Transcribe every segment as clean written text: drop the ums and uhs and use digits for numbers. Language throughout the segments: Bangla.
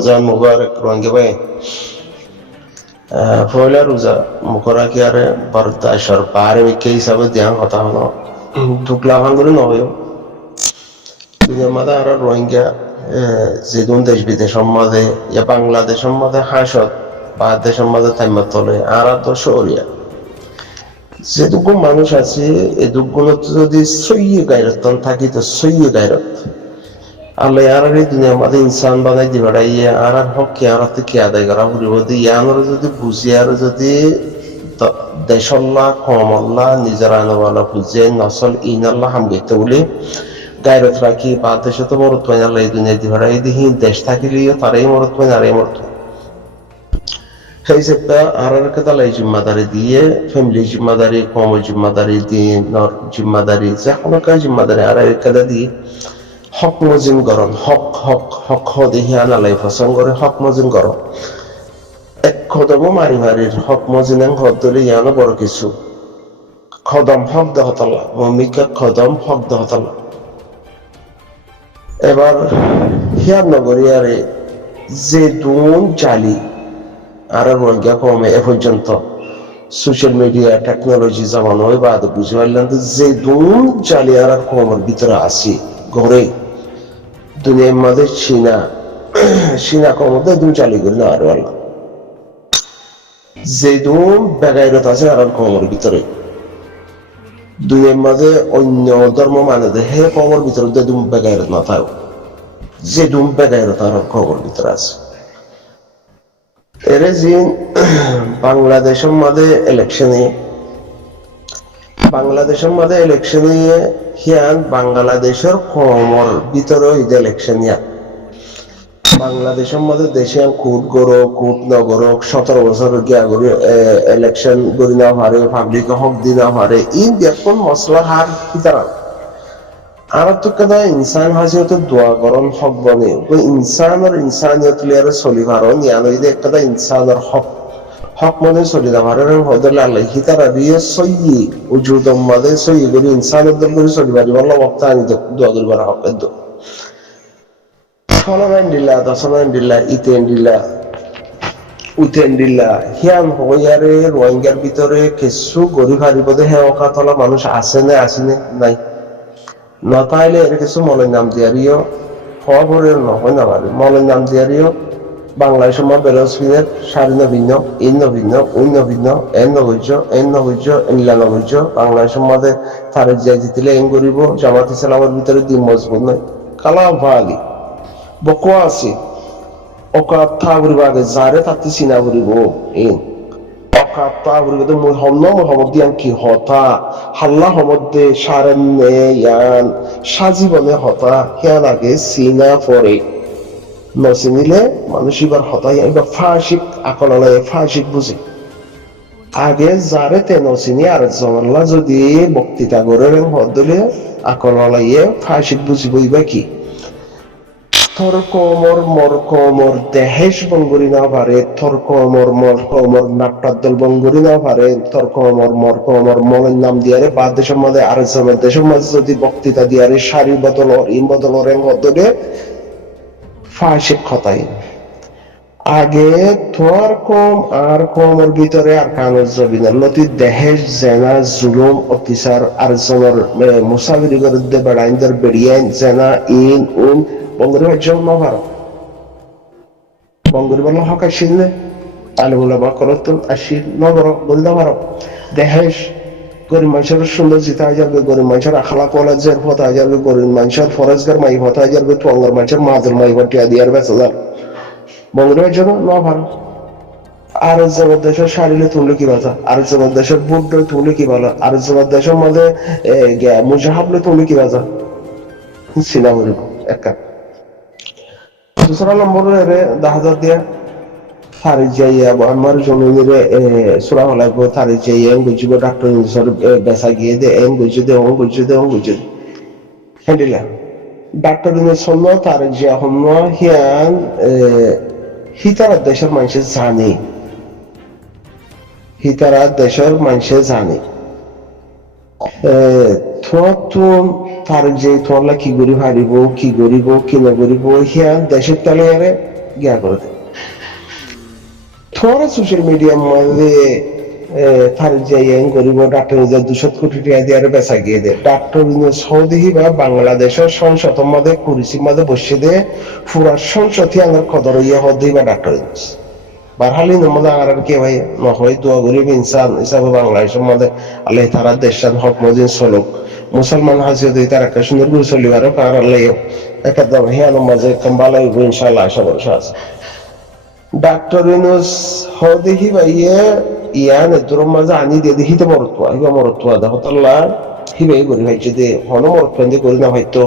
রমাজান মুবারক রোহিঙ্গা ভাই পয়লা রোজা মুখরা কি আরে বরদাসর পারে বিকে হিসাবে ধ্যান কথা হলো দুকলা ভাঙ্গুরি নয় দুনিয়ার মাঝে আর রোহিঙ্গা যেদুন দেশ বিদেশের মাঝে ইয়া বাংলাদেশের মাঝে হাসত বা দেশের মাঝে থাইমা তলে আর তো শহরিয়া যেটুকু মানুষ আছে এটুকুগুলো যদি সইয়ে গায়রত থাকি তো সইয়ে গায়রত আল্লাহ আর এই দুনিয়ার মাঝে ইনসান বানাই দিবা ইয়ে আর হক কে আর কি আদায় করা হইব ইয়ানোর যদি বুঝি আর যদি দেশল্লাহ কমল্লাহ নিজের আনবালা বুঝে নসল ইনাল্লাহ হাম গেতে বলে গায়রত রাখি বা দেশে তো মরত পাই আল্লাহ এই দুনিয়া দিবা এই দেখি দেশ থাকিলেও তারাই মরত পাই আর এই মরত সেই সেটা আর এই জিম্মাদারি দিয়ে ফ্যামিলি জিম্মাদারি কম জিম্মাদারি দিয়ে নর জিম্মাদারি যে কোনো কাজ জিম্মাদারি আর একটা দিয়ে হক মজিন গরম হক হক হক দেখি আনালাই পছন্দ করে হক মজিন গরম এক খদমও মারি মারির হক মজিন হক ধরে ইয়ানো বড় কিছু খদম হক দহতলা ভূমিকা খদম হক দহতলা এবার হিয়ার নগরী আরে যে দুন জালি আর রোহিঙ্গা কমে এ পর্যন্ত সোশ্যাল মিডিয়া টেকনোলজি জামানো হয় বা বুঝে পারলাম যে দুন জালি আর কমের ভিতরে আসি ঘরে দুনিয়ার মাঝে চীনা কমতে দুন চালি করি না আর আল্লাহ যে দুন বেগাইরত আছে আর কমের ভিতরে দুনিয়ার মাঝে অন্য ধর্ম মানে হে কমের ভিতরে দুম বেগাইরত না থাক যে দুম বেগাইরত আর কমের ভিতরে আছে এর জিন বাংলাদেশের মাঝে ইলেকশনে হিয়ান বাংলাদেশের কমর ভিতরে ইলেকশন ইয়া বাংলাদেশের মধ্যে দেশে কুট গরো কুট নগর 17 বছর গিয়া করি ইলেকশন করি না পারে পাবলিক হক দি না পারে ইন দেখুন মশলা হার ভিতরা আর তো কেন ইনসান হাজিয়ত দোয়া করন হক বনে ওই ইনসানের ইনসানিয়ত লিয়ার চলি পারন ইয়ান ওই একটা ইনসানের হক মনে চলি না পারে হদলে আল্লাহ হিতারা দিয়ে সইয়ে উজুদম মাদে সইয়ে করি ইনসানের দল করে চলি পারি বললাম ওক্তা আনি দোয়া করিবার হক এদ ফলমেন দিল্লা দশমেন দিল্লা ইতেন দিল্লা উইতেন দিল্লা হিয়ান হইয়ারে রোহিঙ্গার ভিতরে কিছু গরিব হারিবদে হে অকাতলা মানুষ আছে না আসেনে নাই না তাইলে এর কিছু মলের নাম দিয়ারিও খবরের নহয় না পারে মলের নাম দিয়ারিও বাংলাদেশের মা বেরোসফিনের সারিন ভিন্ন ইন্ন ভিন্ন অন্য ভিন্ন নগৈর্য নিলানগৈর্য বাংলাদেশের মধ্যে তারে যাই দিলে এন করিব জামাত ইসলামের ভিতরে দিন মজবুত নয় কালা ভালি বকুয়া আছে অকা থা করিব আগে যারে তাতে চিনা করিব ইন অকা তা করিব তো মোহাম্মদ দিয়ান কি হতা হাল্লা হমদ্দে সারেন ইয়ান সাজীবনে হতা হিয়ান আগে চিনা পরে নচিনিলে মানুষ এবার হতাই এবার ফাঁসিক আকলালয়ে ফাঁসিক বুঝে আগে যারে তে নচিনি আর জমাল্লা যদি বক্তৃতা করে হদলে আকলালয়ে ফাঁসিক বুঝিব ইবা কি থর কমর দেহেশ বঙ্গুরি না পারে থর মর কমর নাট্টাদল বঙ্গুরি না পারে থর কমর মলের নাম দিয়ারে বা দেশের মাঝে আর দেশের মাঝে যদি বক্তৃতা দিয়ারে সারি বদল ইন বদল হদলে ফাঁসিক খতাই আগে তোর কম আর কমের ভিতরে আর কাগজ জবিনা লতি দেহেশ জেনা জুলুম অত্যাচার আর জনের মুসাফিরি করতে বেড়াইনদের বেরিয়াইন জেনা ইন উন বঙ্গরি ভাজ্য নভার বঙ্গরি বলা হক আসিলে আলুগুলা বা করত আসি নগর বলতে পারো দেহেশ গরিব মানুষের সুন্দর জিতা যাবে গরিব মানুষের আখলা কলেজের ফতা যাবে গরিব মানুষের ফরেজগার মাই ফতা যাবে তোঙ্গর মানুষের মাদুর মাই ভটিয়া দিয়ার বেঁচে যান বঙ্গরের জন্য ন ভালো আর জগৎ দেশের সারিলে তুললে কি কথা আর জগৎ দেশের বুট তুললে কি ভালো আর জগৎ দেশের মধ্যে মুজাহাবলে তুললে কি কথা চিনা করিব একা দুসরা নম্বরের 10,000 দিয়া থারি যাইয়া আমার জমিনে সুরা হলাইবো থারি যাইয়া বুঝিব ডাক্তার ইংলিশের বেসা গিয়ে দে এম বুঝে দে ওম বুঝে দে হ্যান্ডিলা ডাক্তার ইংলিশ হল তার যে হল হিয়ান হিতারা দেশের মানুষের জানে তার যে তোলা কি করি হারিব কি করিব কি না করিব হিয়ান দেশের তালে আরে গিয়া করে দে থোড়া সোশ্যাল মিডিয়ার মধ্যে তার যাইয়ে গরিব ডাক্তার 200 কোটি টাকা দিয়ে বেচা গিয়ে দে ডাক্তার সৌদি বা বাংলাদেশের সংসদ মধ্যে কুরিসির মধ্যে বসে দে পুরা সংসদ আমার কদর ইয়ে হদি বা ডাক্তার বারহালি নমদা আর কে ভাই নহই দোয়া গরিব ইনসান হিসাবে বাংলাদেশের মধ্যে আল্লাহ তারা দেশান হক মদিন সলক মুসলমান হাসিও দিই তার একটা সুন্দর করে চলিবার কার আল্লাহ একদম হিয়ানো মাঝে কম্বালা ইনশাআল্লাহ আশা ভরসা আছে ডাক্তার ইউনুস হদেহি ভাইয়ে ইয়ান তোর মাঝে আনি দিয়ে দেখিতে মরত্বা হিবা মরত্বা দেখো তাল্লা হিবাই করি ভাইছে দে হন মরত্বা দিয়ে করি না হয়তো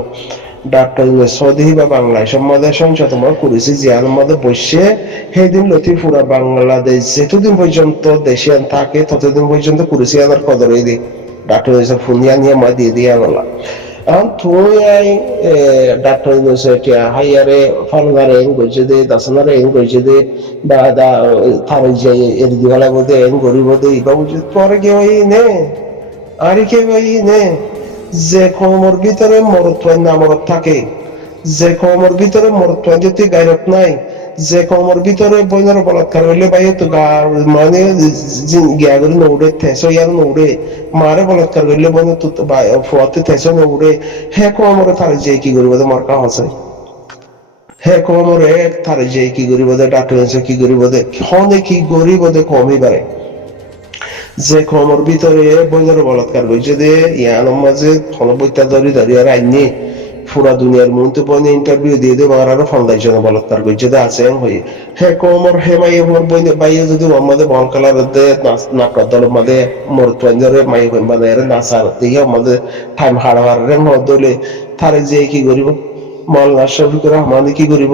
ডাক্তার ইউনুস হদেহি বা বাংলাদেশের মধ্যে সংসদ আমরা করেছি জিয়ার মধ্যে বসে সেদিন লতিফুরা বাংলাদেশ যেতদিন পর্যন্ত দেশে থাকে ততদিন পর্যন্ত করেছি আমার কদরই দিই ডাক্তার ইউনুসের ফোন নিয়ে আমার দিয়ে দিয়ে আনলা এখন তুই ডাক্তার ইউনুস হাইয়ারে ফালগারে এন করছে দে দাসনারে এন করছে দে বা তার যে এর দিওয়ালা বলতে এন গরিব দে বা বুঝে পরে কে ভাই নে আর কে ভাই নে যে কমর ভিতরে মরত্ব নামরত থাকে যে কমর ভিতরে মরত্ব যদি গায়রত নাই যে কমর ভিতরে বইনার বলাৎকার হইলে ভাই তো মানে গিয়া করে নৌড়ে থেসো ইয়ার নৌড়ে মারে বলাৎকার করলে বইনে তো ফুয়াতে থেসো নৌড়ে হে কমরে তার যে কি করিব মার্কা হসে হে কমরে তার যে কি করিব ডাক্তার কি করিব হনে কি গরিব কমই পারে যে কমর ভিতরে বইনার বলাৎকার করছে দে ইয়ার মাঝে ফলবইতা ধরি আর আইনি পুরা দুনিয়ার মধ্যে বনে ইন্টারভিউ দিয়ে দেবো আর আরো ফাউন্ডেশন বলাৎকার করছে আছে হয়ে হে কমর হে মাইয়ে ভোর বই বাইয়ে যদি আমাদের বল খেলার নাটক দলের মধ্যে মরতুয়াঞ্জরে মাইয়ে মানে নাচার দেখে আমাদের টাইম হারাবার রে মদলে তারে যে কি করিব মৌলানা শফিকুর রহমান কি করিব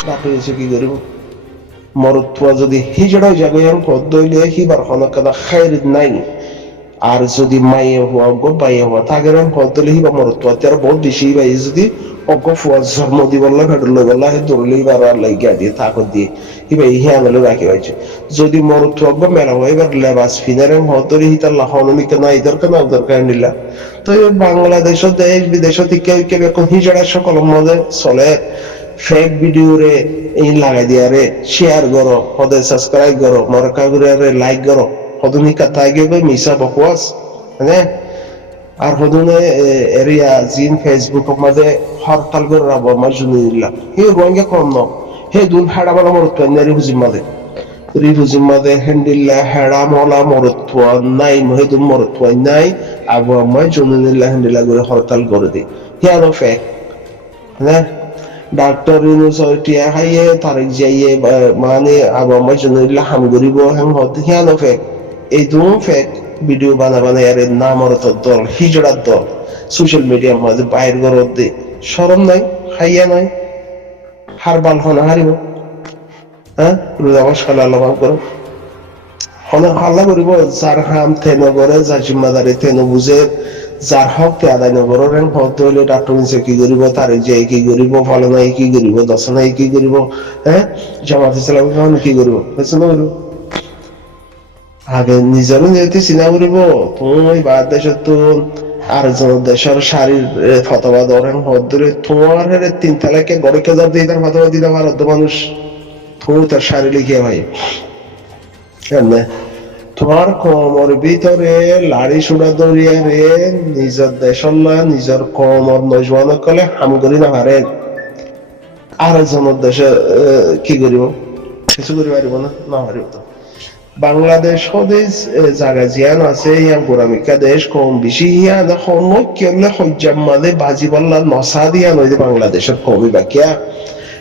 ডাক্তার এসে কি করিব মরতুয়া যদি হিজড়া জায়গায় পদ দইলে হিবার হনকাদা খাইর নাই আর যদি মাইয়ে হওয়া গো বাইয়ে হওয়া থাকে হতলে হিবা মরত আর বহুত বেশি ভাই যদি অজ্ঞ ফুয়া জন্ম দিবল্লা ফেডল বললা হে দৌড়লেই বার লাগিয়া দিয়ে থাকত দিয়ে হিবা হিয়া গেলে রাখি হয়েছে যদি মরত অজ্ঞ মেলা হয় এবার লেবাস ফিনারে হতলে হিতাল্লাহ হনমিক না দরকার না দরকার নিলা তো বাংলাদেশ দেশ বিদেশ থেকে এখন হিজড়া সকল মধ্যে চলে ফেক ভিডিও রে এই লাগাই দিয়া রে শেয়ার করো হদে সাবস্ক্রাইব করো মরকা করে লাইক করো হদুনি কাতাই গেবে মিসা বকওয়াস মানে আর হদুনে এরিয়া জিন ফেসবুক মধ্যে হরতাল করে রাবো মাজুনিল্লাহ হে রোহিঙ্গা কম ন হে দুন হাড়া বলা মরত্ব নেরি হুজির মধ্যে হেন্ডিল্লা হেড়া মলা মরত্ব নাই হে দুন মরত্ব নাই আবু আম্মাই জুনিল্লাহ হেন্ডিল্লা করে হরতাল করে দি হে আরো ফেক হ্যাঁ ডাক্তার ইউনুস টিয়া খাইয়ে তারিখ যাইয়ে মানে আবু আম্মাই জুনিল্লাহ হাম করিব হ্যাঁ হতে হে আরো ফেক এই দুম ফেক ভিডিও বানাবানে আর নামরত দল হিজড়ার দল সোশ্যাল মিডিয়ার মাঝে বাইর গরত দে শরম নাই খাইয়া নাই হারবাল হনা হারিব হ্যাঁ রোজা মাস খালা আল্লাহ করো হনা হাল্লা করিব যার হাম থেন করে যার জিম্মাদারি থেন বুঝে যার হক তে আদায় নগর রেন হতে হইলে ডাক্তার নিচে কি করিব তার যে কি করিব ফলে নাই কি করিব দশনাই কি করিব হ্যাঁ জামাত ইসলাম কি করিব বুঝছো না আগে নিজেরও যেহেতু চিনা করিব তুমি বাদ দেশের তো আরেকজন দেশের শাড়ির ফতোয়া ধরেন হদ্দরে তোমার তিন তালাকে গড়ে যার দিয়ে তার ফতোয়া দিতে পারত মানুষ তুমি তার শাড়ি লিখিয়ে ভাই কেমনে তোমার কমর ভিতরে লাড়ি সুড়া দরিয়া রে নিজের দেশের না নিজের কমর নজওয়ান কলে হাম করি না পারেন আরেকজনের দেশে কি করিব কিছু করি পারিব না না পারিব তো বাংলাদেশ দেশ জায়গা জিয়ান আছে ইয়া গোরামিকা দেশ কম বেশি ইয়া দেখুন কেমনে সজ্জাম মাঝে বাজি বললা নসা দিয়া নয় বাংলাদেশের কবি বাকিয়া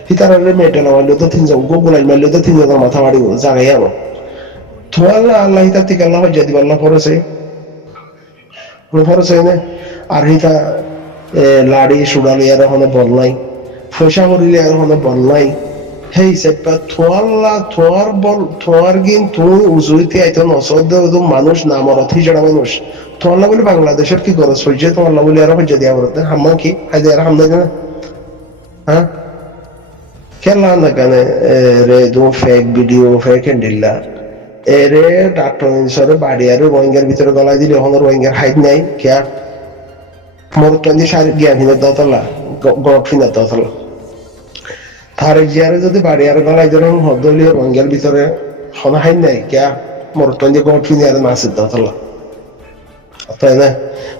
হিতারে মেটেল মারলে তো তিনজন গোগুলাই মারলে তো তিনজনের মাথা মারি জাগাই আনো তোয়াল্লা আল্লাহ হিতা থেকে আল্লাহ হজ্জা দিব আল্লাহ ফরসে না আর হিতা লাড়ি সুড়ালি আর ওখানে বল নাই পয়সা করিলে আর ওখানে বল নাই সেই হিসাবে থোয়ার গিন তুই উজুইতে আইতো নসদ মানুষ নামরত হিজড়া মানুষ তোয়াল্লা বলে বাংলাদেশের কি খরচ হয়েছে তোয়াল্লা বলে আর হজ্জা দিয়া বলতে হাম্মা কি হাইদে আর হামদা কেন হ্যাঁ খেলা না কেন রে দু ফেক ভিডিও ফেক হ্যান্ডিল্লা এরে ডাক্তার ইনসরে বাড়ি আর রোহিঙ্গার ভিতরে গলায় দিলে এখন রোহিঙ্গার হাইট নাই কেয়া মরতান্দি শারীরিক জ্ঞান হিনের দতলা গড় ফিনার দতলা তার জিয়ারে যদি বাড়ি আর গলায় যেরকম হদলীয় রঙের ভিতরে হনাহাই নাই কিয়া মরতন যে গড় ফিনি আর মাছের দাতলা তাই না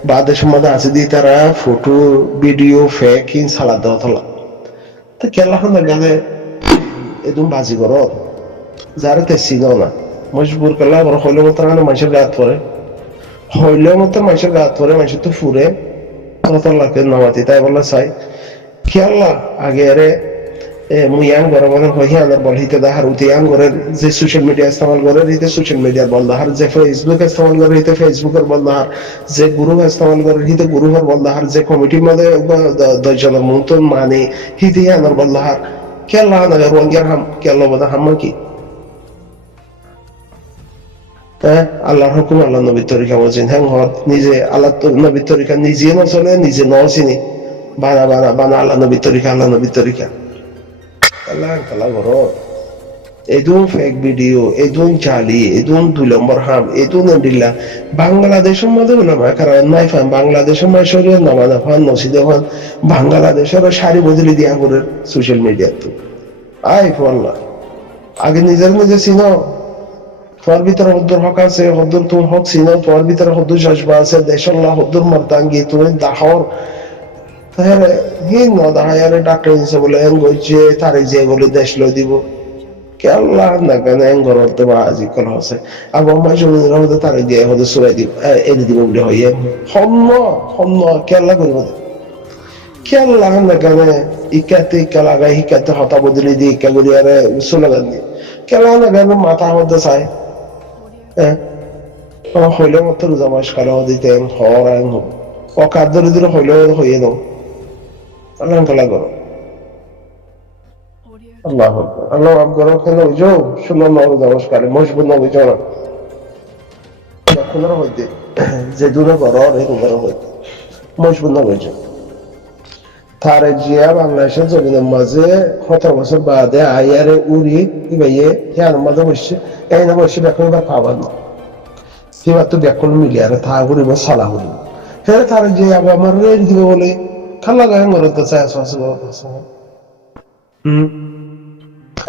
বাদের সময় আছে দিয়ে তারা ফটো ভিডিও ফেক ইন সালাদ দাতলা তো কেলা হন গেলে এদম বাজি করো যারা তেসিল না মজবুর করলে বড় হইলে মতো মানুষের গাত পরে হইলে মতো মানুষের গাত পরে মানুষের তো ফুরে ততলাকে নামাতি তাই বললে চাই খেয়াল্লা আগে আরে মুয়াং গরম হইয়া আনার বল হিতে দাহার উতিয়াং গরের যে সোশ্যাল মিডিয়া ইস্তেমাল করে হিতে সোশ্যাল মিডিয়ার বল দাহার যে ফেসবুক ইস্তেমাল করে হিতে ফেসবুকের বল দাহার যে গ্রুপ ইস্তেমাল করে হিতে গ্রুপের বল দাহার যে কমিটির মধ্যে 10 জনের মতন মানে হিতে আনার বল দাহার খেয়াল্লা আনার রঙের হাম খেয়াল্লা বোধ হাম্মা কি আল্লাহর হুকুম আল্লাহ নবীর তরিকা বলছেন হ্যাঁ নিজে আল্লাহ নবীর তরিকা নিজে না চলে নিজে ন চিনি বানা বানা বানা আল্লাহ নবীর তরিকা আল্লাহ নবীর তরিকা আল্লাহ কালা করো এদুন ফেক ভিডিও এদুন চালি এদুন 2 নম্বর হাম এদুন দিল্লা বাংলাদেশের মধ্যে না কারণ নাই ফান বাংলাদেশের মধ্যে শরীর নামানা ফান নসিদে ফান বাংলাদেশের শাড়ি বদলি দিয়া করে সোশ্যাল মিডিয়া তো আই ফল্লা আগে নিজের নিজে চিনো তোর ভিতরে হদ্দুর হক আছে হদ্দুর তুমি হক চিনো তোর ভিতরে হদ্দুর জজবা আছে দেশল্লাহ হদ্দুর মর্দাঙ্গি তুমি দাহর তাহলে হিন ন দাহায়ারে ডাক্তার হিসেবে বলে এন গইছে তারে যে বলে দেশ লই দিব কেল্লা না কেন এন গরতে বা আজি কল হসে আবার মাই জমিনের মধ্যে তারে দিয়ে হতে সুরাই দিব এনে দিব বলে হইয়ে হন্ন কেল্লা করব কেল্লা না কেন ইকাতে লাগাই হিকাতে হতা বদলি দিয়ে ইকা করি আরে স্লোগান দিয়ে কেল্লা না কেন মাথা মধ্যে চায় হইলে মতো রোজা মাস কালো দিতে হর আইন হব অকাদ্য দিলে হইলেও হইয়ে দাও আল্লাহ তালা করো আল্লাহ আল্লাহ করো কেন বুঝো সুন্দর রোজা মাস কালে মজবুত না বুঝো না এখন হইতে যে দূরে করো রোজার হইতে মজবুত না বুঝো তারে জিয়া বাংলাদেশের জমিনের মাঝে 17 বছর বাদে আইয়ারে উড়ি ইবাইয়ে হ্যাঁ মাঝে বসছে এই না বসে বেখন বা পাবার না এবার তো বেখন মিলিয়ারে থা করিব সালা করিব হ্যাঁ তারে যে আবার আমার রেড দিব বলে খালা গায়ে মরতে চায়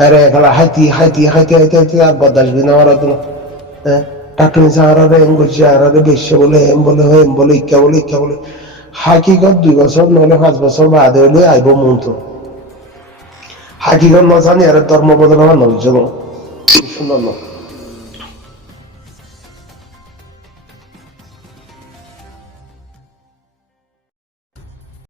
আরে খালা হাইতি হাইতি হাইতি হাইতি হাইতি আর বদাস বিনা ওরা তো হ্যাঁ টাকনি সাহারারে এম করছে আরারে বেশি বলে এম বলে এম বলে ইকা বলে ইকা বলে হাকিগত 2 বছর নহলে 5 বছর বাদে হলে আইব মন তো হাকিগত না জানি আর ধর্ম বদল হওয়ার নয় সুন্দর না